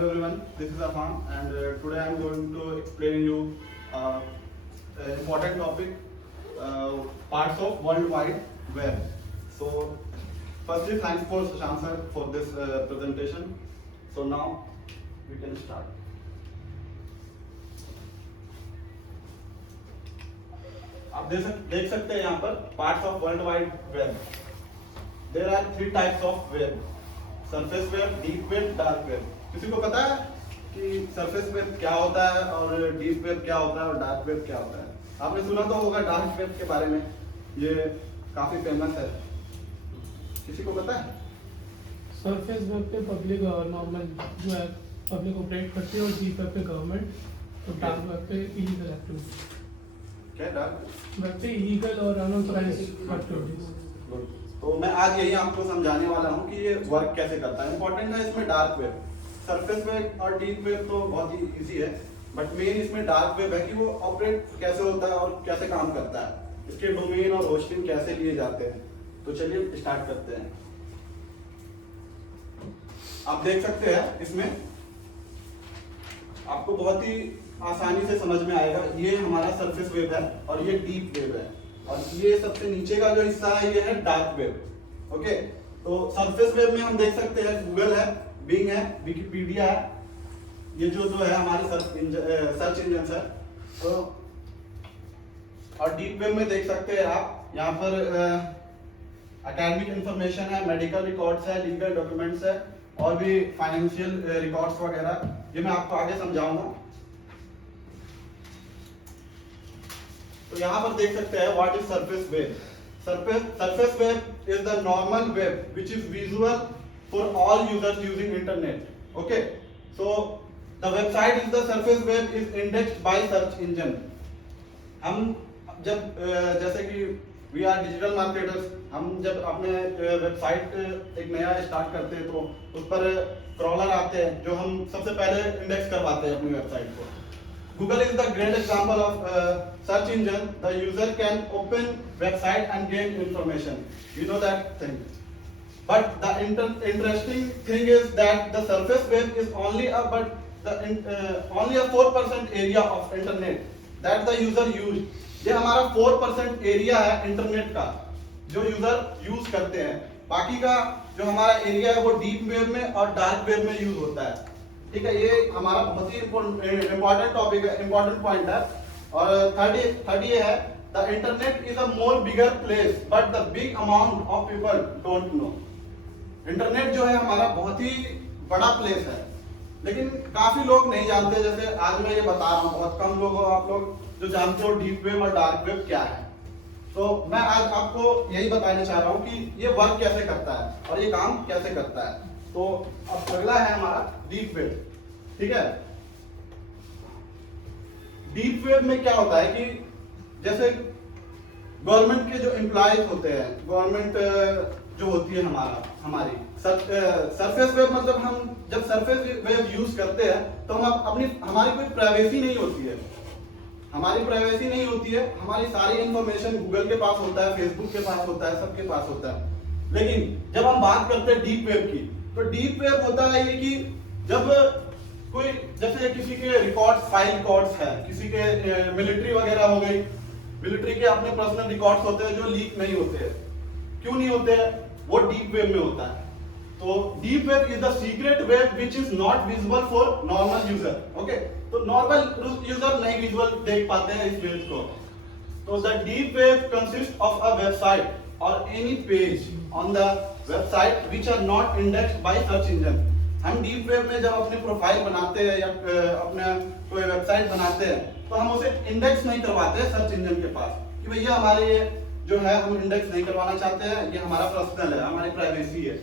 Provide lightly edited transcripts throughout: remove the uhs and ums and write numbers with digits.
Hello everyone, this is Afan and today I am going to explain you an important topic, parts of World Wide Web. So firstly thanks for Shashank sir for this presentation. So now we can start. आप देख सकते हैं यहाँ पर parts of world wide web. There are 3 types of web: surface web, deep web, dark web. किसी को पता है कि सरफेस वेब क्या होता है और डीप वेब क्या होता है और डार्क वेब क्या होता है? आपने सुना तो होगा डार्क वेब के बारे में, ये काफी फेमस है. किसी को पता है? सरफेस वेब पे पब्लिक और नॉर्मल जो है पब्लिक ऑपरेट करती है, और डीप वेब पे गवर्नमेंट, और डार्क वेब पे इलीगल एक्टिविटीज. क्या डार्क वेब पे इलीगल और अनऑथराइज्ड एक्टिविटीज. तो मैं आज यही आपको समझाने वाला हूँ कि ये वर्क कैसे करता है. इंपॉर्टेंट है इसमें डार्क वेब. सरफेस वेब और डीप वेब तो बहुत ही इजी है, बट मेन इसमें डार्क वेब है कि वो ऑपरेट कैसे होता है और कैसे काम करता है, इसके डोमेन और होस्टिंग कैसे लिए जाते हैं. तो चलिए स्टार्ट करते हैं. आप देख सकते हैं इसमें आपको बहुत ही आसानी से समझ में आएगा. ये हमारा सरफेस वेब है और ये डीप वेब है, और ये सबसे नीचे का जो हिस्सा है ये है डार्क वेब. ओके, तो सरफेस वेब में हम देख सकते हैं गूगल है, बिंग है, विकिपीडिया है, ये जो है हमारे सर्च इंजन है. तो और डीप वेब में देख सकते हैं आप यहाँ पर एकेडमिक इंफॉर्मेशन है, मेडिकल रिकॉर्ड्स है, लीगल डॉक्यूमेंट्स है, और भी फाइनेंशियल रिकॉर्ड्स वगैरह. ये मैं आपको आगे समझाऊंगा. तो यहाँ पर देख सकते हैं what is surface web. Surface web is the normal web which is visual for all users using internet. Okay, so the website is the surface web is indexed by search engine. हम जब जैसे कि we are digital marketers, हम जब अपने website एक नया start करते हैं तो उस पर क्रॉलर आते हैं जो हम सबसे पहले इंडेक्स करवाते हैं अपनी वेबसाइट को. Google is the great example of search engine. The user can open website and gain information. You know that thing. But the interesting thing is that the surface web is only only a 4% area of internet that the user use. ये हमारा 4% area है internet का जो user use करते हैं. बाकी का जो हमारा एरिया है वो डीप वेब में और डार्क वेब में यूज होता है. ठीक है, ये हमारा बहुत ही इम्पोर्टेंट टॉपिक है, इम्पोर्टेंट पॉइंट है. और थर्ड ये है the internet is a more bigger place but the big amount of people don't know. Internet जो है हमारा बहुत ही बड़ा प्लेस है, लेकिन काफी लोग नहीं जानते. जैसे आज मैं ये बता रहा हूँ, बहुत कम लोग हो आप लोग जो जानते हो डीप वेब और डार्क वेब क्या है. तो मैं आज आपको यही बताने चाह रहा हूँ कि ये वर्क कैसे करता है और ये काम कैसे करता है. तो अब अगला है हमारा डीप वेब. ठीक है, डीप वेब में क्या होता है कि जैसे गवर्नमेंट के जो एम्प्लॉयज होते हैं, गवर्नमेंट जो होती है हमारी सरफेस वेब, मतलब हम जब सरफेस वेब यूज करते हैं तो हम हमारी कोई प्राइवेसी नहीं होती है. हमारी सारी इंफॉर्मेशन गूगल के पास होता है, फेसबुक के पास होता है, सबके पास होता है. लेकिन जब हम बात करते हैं डीप वेब की, तो डीप वेब होता है ये कि जब कोई जैसे किसी के रिकॉर्ड्स, फाइल रिकॉर्ड्स है, किसी के मिलिट्री वगैरह हो गई, मिलिट्री के अपने पर्सनल रिकॉर्ड्स होते हैं जो लीक नहीं होते हैं. क्यों नहीं होते हैं? वो डीप वेब में होता है. तो deep web is the secret web which is not visible for normal user. Okay, तो नॉर्मल यूजर नहीं विजुअल देख पाते हैं इस वेब को. तो the deep web consist of a website और any page on the website which are not indexed by search engine. हम डीप वेब में जब अपने प्रोफाइल बनाते हैं या अपने कोई वेबसाइट बनाते हैं तो हम उसे इंडेक्स नहीं करवाते हैं सर्च इंजन के पास कि भैया हमारे जो है हम इंडेक्स नहीं करवाना चाहते हैं, ये हमारा पर्सनल है, हमारी प्राइवेसी है.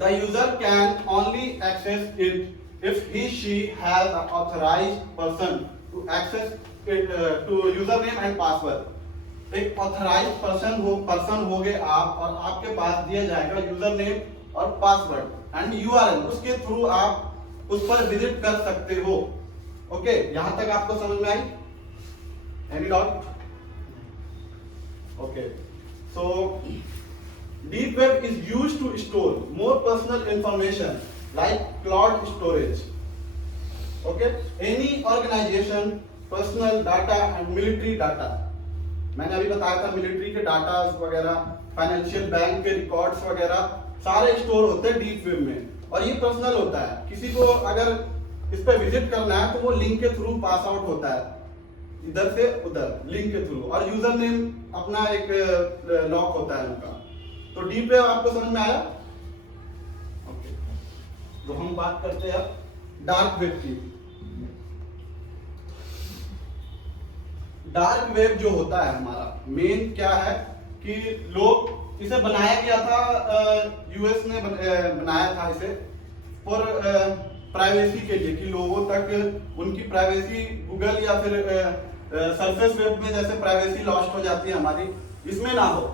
The user can only access it if he she has a authorised person to access it to user name and password. एक ऑथराइज्ड पर्सन होगे आप, और आपके पास दिया जाएगा यूजर नेम और पासवर्ड एंड यूआरएल. उसके थ्रू आप उस पर विजिट कर सकते हो. ओके, यहां तक आपको समझ में आई? Any doubt? Okay, so deep web is used to store more personal information like cloud storage. Okay, any organization personal data and military data, मैंने अभी बताया था मिलिट्री के डाटा वगैरह, फाइनेंशियल बैंक के रिकॉर्ड्स वगैरह सारे स्टोर होते हैं डीप वेब में, और ये पर्सनल होता है। किसी को अगर इस पे विजिट करना है तो वो लिंक के थ्रू पास आउट होता है, इधर से उधर लिंक के थ्रू, और यूजर नेम अपना एक लॉक होता है उनका। तो डीप वेब आपको समझ में आया? ओके, तो हम बात करते हैं डार्क वेब की। डार्क वेब जो होता है हमारा मेन क्या है कि लोग इसे बनाया गया था, यूएस ने बनाया था इसे फॉर प्राइवेसी के लिए, कि लोगों तक उनकी प्राइवेसी गूगल या फिर सरफेस वेब में जैसे प्राइवेसी लॉस्ट हो जाती है हमारी, इसमें ना हो,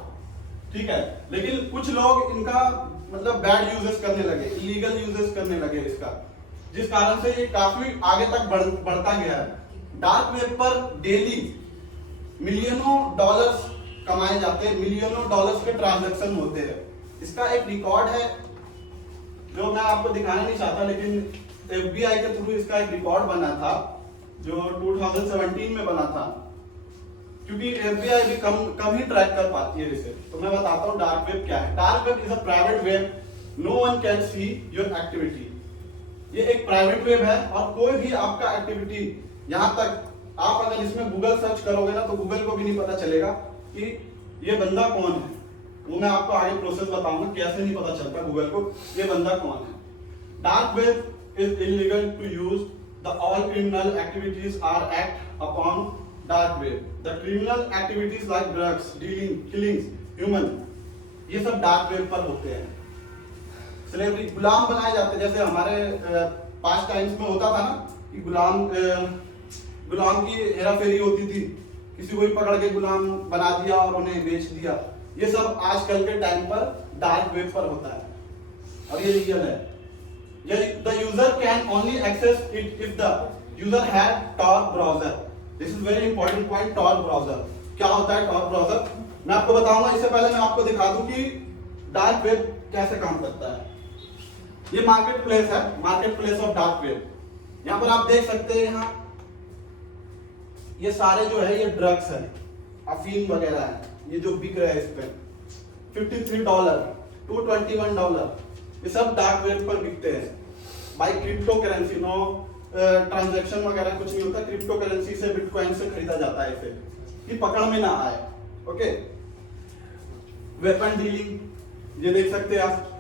ठीक है। लेकिन कुछ लोग इनका मतलब बैड यूजेस करने लगे, इलीगल यूजेस करने लगे इसका, जिस कारण से ये काफी आगे तक बढ़ता गया है। डार्क वेब पर डेली मिलियनों डॉलर्स कमाए जाते हैं, मिलियनों डॉलर्स के ट्रांजैक्शन होते हैं। इसका एक रिकॉर्ड है जो मैं आपको दिखाना नहीं चाहता, लेकिन एफबीआई के थ्रू इसका एक रिकॉर्ड बना था जो 2017 में बना था, क्योंकि एफबीआई भी कम ही ट्रैक कर पाती है इसे। तो मैं बताता हूँ डार्क वेब क्या है। Dark web is a private web, no one can see your activity. ये एक प्राइवेट वेब है और कोई भी आपका एक्टिविटी, यहाँ तक आप अगर इसमें गूगल सर्च करोगे ना तो गूगल को भी नहीं पता चलेगा कि ये बंदा कौन है। वो मैं आपको आगे प्रोसेस बताऊंगा कैसे नहीं पता चलता गूगल को ये बंदा कौन है। Dark web is illegal to use the all criminal activities are act upon dark web. The criminal activities like drugs dealing, killings, human, ये सब डार्क वेब पर होते हैं। स्लेवरी, गुलाम बनाए जाते हैं, जैसे हमारे पास्ट टाइम्स में होता था ना कि गुलाम की हेराफेरी होती थी, किसी को भी पकड़ के गुलाम बना दिया और उन्हें बेच दिया। ये सब आजकल के टाइम पर डार्क वेब पर होता है और ये लीगल है। The user can only access it if the user have tor browser. This is very important point, tor browser. क्या होता है tor ब्राउजर? मैं आपको बताऊंगा, इससे पहले मैं आपको दिखा दूं कि डार्क वेब कैसे काम करता है। ये मार्केट प्लेस है, market place of dark web. यहाँ पर आप देख सकते हैं, यहाँ ये सारे जो है ये ड्रग्स है, अफीम वगैरह है, ये जो बिक रहा है इस पे $53, $221, ये सब डार्क वेब पर बिकते हैं। By crypto currency, no transaction वगैरह कुछ नहीं होता, क्रिप्टो करेंसी से, बिटकॉइन से खरीदा जाता है इसे, कि पकड़ में ना आए। ओके, वेपन डीलिंग, ये देख सकते हैं आप,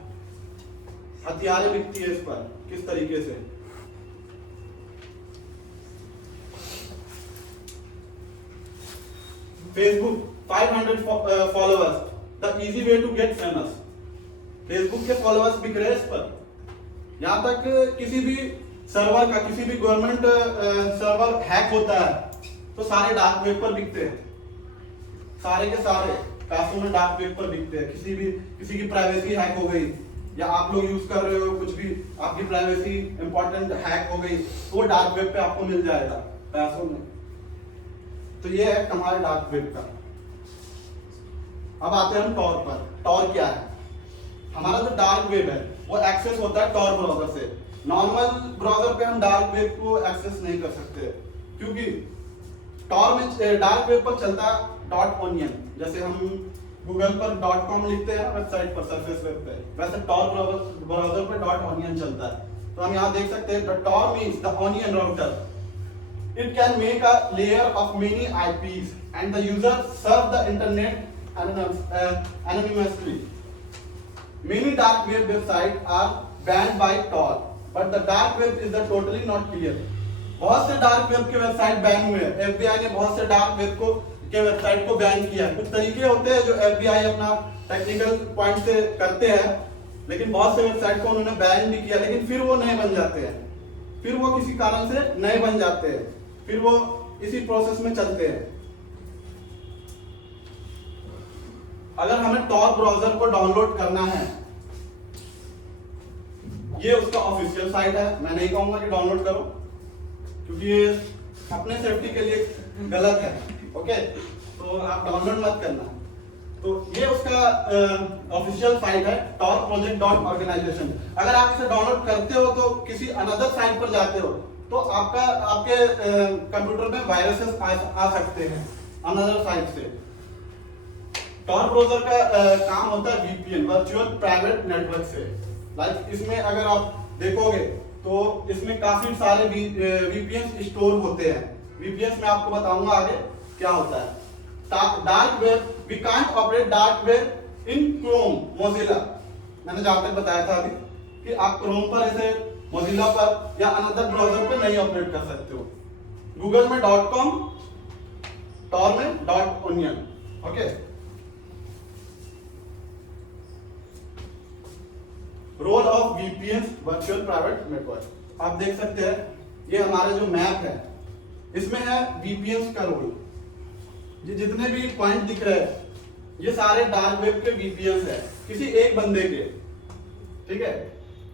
हथियारें बिकती है इस पर किस तरीके से। Facebook 500 followers, the easy way to get famous. Facebook के फॉलोअर्स बिक रहे हैं इस पर। यहाँ तक किसी भी सर्वर का, किसी भी गवर्नमेंट सर्वर हैक होता है तो सारे डार्क वेब पर बिकते हैं, सारे के सारे पैसों में डार्क वेब पर बिकते हैं। किसी की प्राइवेसी हैक हो गई, या आप लोग यूज कर रहे हो कुछ भी, आपकी प्राइवेसी इंपॉर्टेंट हैक हो गई, तो वो डार्क वेब पे आपको मिल जाएगा पैसों में। तो ये है हमारे डार्क वेब का। अब आते हैं हम tor पर। tor क्या है? हमारा जो डार्क वेब है वो एक्सेस होता है tor ब्राउजर से। नॉर्मल ब्राउजर पे हम डार्क वेब को एक्सेस नहीं कर सकते, क्योंकि tor में डार्क वेब पर चलता है .onion। जैसे हम गूगल पर .com लिखते हैं वेबसाइट पर, सरफेस वेब पे, वैसे tor ब्राउजर पे .onion चलता है। तो हम यहाँ देख सकते हैं tor means the onion router. It can make a layer of many IPs and the user surf the internet anonymously. Many dark web websites are banned by Tor, but the dark web is totally not clear. बहुत से dark web के website ban हुए हैं। FBI ने बहुत से dark web के website को बैन किया है। कुछ तरीके होते हैं जो एफबीआई अपना टेक्निकल पॉइंट से करते हैं, लेकिन बहुत से वेबसाइट को उन्होंने बैन भी किया, लेकिन फिर वो नए बन जाते हैं, फिर वो किसी कारण से नए बन जाते हैं, फिर वो इसी प्रोसेस में चलते हैं। अगर हमें tor ब्राउजर को डाउनलोड करना है, ये उसका ऑफिशियल साइट है, मैं नहीं कहूंगा कि डाउनलोड करो, क्योंकि ये अपने सेफ्टी के लिए गलत है। ओके, तो आप डाउनलोड मत करना। तो ये उसका ऑफिशियल साइट है torproject.organization। अगर आप इसे डाउनलोड करते हो तो किसी अनदर साइट पर जाते हो तो आपके कंप्यूटर में वायरसेस आ सकते हैं अनदर साइट से। tor ब्राउजर का काम होता है वीपीएन, वर्चुअल प्राइवेट नेटवर्क से। लाइक इसमें अगर आप देखोगे तो इसमें काफी सारे वीपीएन स्टोर होते हैं। वीपीएन में आपको बताऊंगा आगे क्या होता है। Dark web, we can't operate dark web in Chrome Mozilla. मैंने जहां तक बताया था अभी कि आप क्रोम पर इसे मोजिला पर या अनदर ब्राउजर पे नहीं ऑपरेट कर सकते हो। गूगल में .com, tor में .onion। Okay, role of VPN virtual private network. आप देख सकते हैं ये हमारा जो मैप है इसमें है वीपीएन का रोल। ये जितने भी पॉइंट दिख रहे हैं ये सारे डार्क वेब के वीपीएन है किसी एक बंदे के। ठीक है,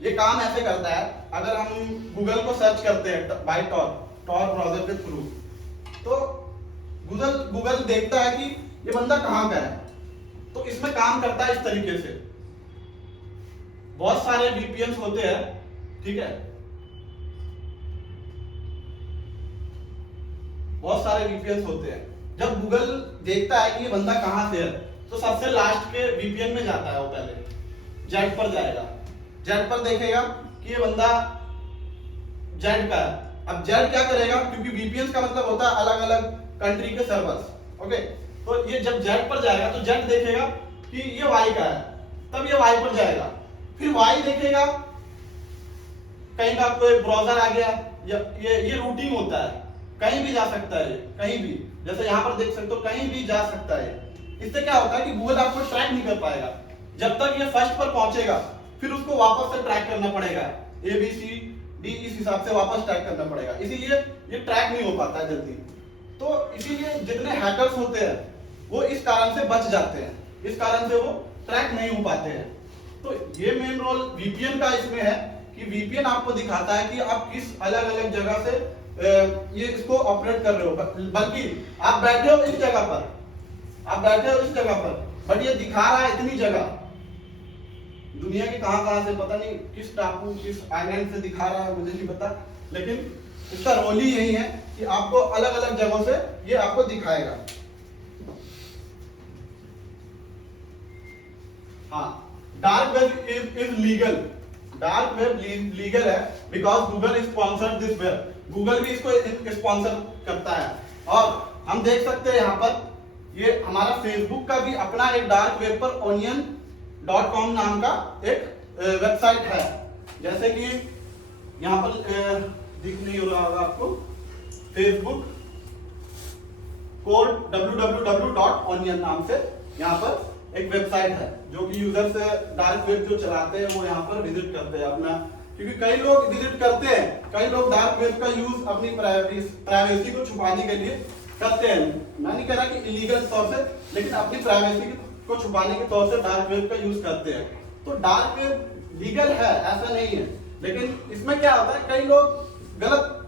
ये काम ऐसे करता है, अगर हम गूगल को सर्च करते हैं बाय tor ब्राउजर के थ्रू तो गूगल देखता है कि ये बंदा कहां का है, तो इसमें काम करता है इस तरीके से। बहुत सारे वीपीएन होते हैं, ठीक है, बहुत सारे वीपीएन होते हैं। जब गूगल देखता है कि ये बंदा कहां से है तो सबसे लास्ट के वीपीएन में जाता है, वो पहले जेड पर जाएगा। जेड पर देखेगा कि ये बंदा जेड का है। अब जेड क्या करेगा, क्योंकि वीपीएन का मतलब होता है अलग अलग कंट्री के सर्वर्स। ओके, तो ये जब जेड पर जाएगा तो जेड देखेगा कि ये वाई का है, तब ये वाई पर जाएगा। फिर वाई देखेगा कहीं का कोई ब्राउजर आ गया, या ये रूटिंग होता है, कहीं भी जा सकता है, कहीं भी, जैसे यहां पर देख सकते हो कहीं भी जा सकता है। इससे क्या होता है कि गूगल आपको ट्रैक नहीं कर पाएगा जब तक ये फर्स्ट पर पहुंचेगा, फिर उसको वापस से ट्रैक करना पड़ेगा, ABCD इस हिसाब से वापस ट्रैक करना पड़ेगा, इसीलिए ये ट्रैक नहीं हो पाता है जल्दी। तो इसीलिए जितने हैकर्स होते हैं वो इस कारण से बच जाते हैं, इस कारण से वो ट्रैक नहीं हो पाते हैं। तो ये मेन रोल वीपीएन का इसमें है कि वीपीएन आपको दिखाता है कि आप किस अलग अलग जगह से ये इसको ऑपरेट कर रहे हो। बल्कि आप बैठे हो इस जगह पर, आप बैठे हो इस जगह पर, बट ये दिखा रहा है इतनी जगह, दुनिया के कहां से, पता नहीं किस टापू किस आइलैंड से दिखा रहा है, मुझे नहीं पता, लेकिन इसका रोल ही यही है कि आपको अलग अलग जगहों से ये आपको दिखाएगा। हाँ, dark web is legal. Dark web legal है because Google sponsored this web. Google भी इसको स्पॉन्सर करता है। और हम देख सकते हैं यहाँ पर ये हमारा फेसबुक का भी अपना एक डार्क वेब पर onion.com नाम का एक वेबसाइट है। जैसे कि यहाँ पर दिख नहीं हो रहा होगा आपको, फेसबुक कोड www.onion नाम से यहाँ पर एक वेबसाइट है जो कि यूजर्स डार्क वेब जो चलाते हैं वो यहाँ पर विजिट करते हैं अपना, क्योंकि कई लोग विजिट करते हैं, कई लोग डार्क वेब का यूज अपनी प्राइवेसी को छुपाने के लिए करते हैं। मैं नहीं कह रहा कि इलीगल तौर से, लेकिन अपनी प्राइवेसी को छुपाने के तौर से डार्क वेब का यूज करते हैं। तो डार्क वेब लीगल है ऐसा नहीं है, लेकिन इसमें क्या होता है कई लोग गलत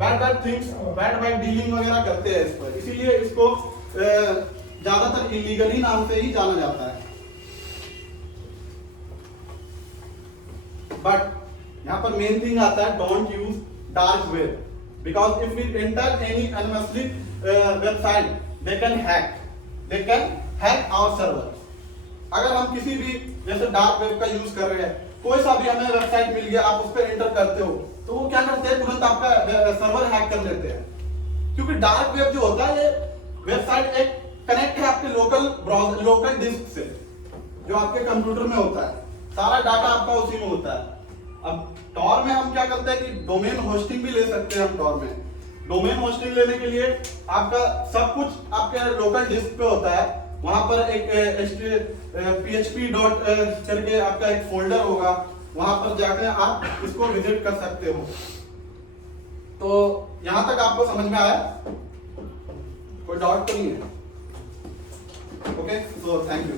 बैड थिंग्स, बैड डीलिंग वगैरह करते हैं इस पर, इसीलिए इसको ज्यादातर इलीगली नाम से ही जाना जाता है। बट यहाँ पर मेन थिंग आता है don't use dark web because if we enter any unnecessary website they can hack our server. अगर हम किसी भी जैसे डार्क वेब का यूज कर रहे हैं, कोई सा भी हमें वेबसाइट मिल गया, आप उस पर एंटर करते हो तो वो क्या करते हैं, तुरंत आपका सर्वर हैक कर लेते हैं। क्योंकि डार्क वेब जो होता है ये वेबसाइट एक कनेक्ट है आपके लोकल डिस्क से, जो आपके कंप्यूटर में होता है, सारा डाटा आपका उसी में होता है। अब टॉर में हम क्या करते हैं कि डोमेन होस्टिंग भी ले सकते हैं। हम टॉर में डोमेन होस्टिंग लेने के लिए आपका सब कुछ आपके लोकल डिस्क पे होता है, वहां पर एक php डॉट करके आपका एक फोल्डर होगा, वहां पर जाकर आप इसको विजिट कर सकते हो। तो यहां तक आपको समझ में आया, कोई डाउट तो नहीं है? Okay, so thank you.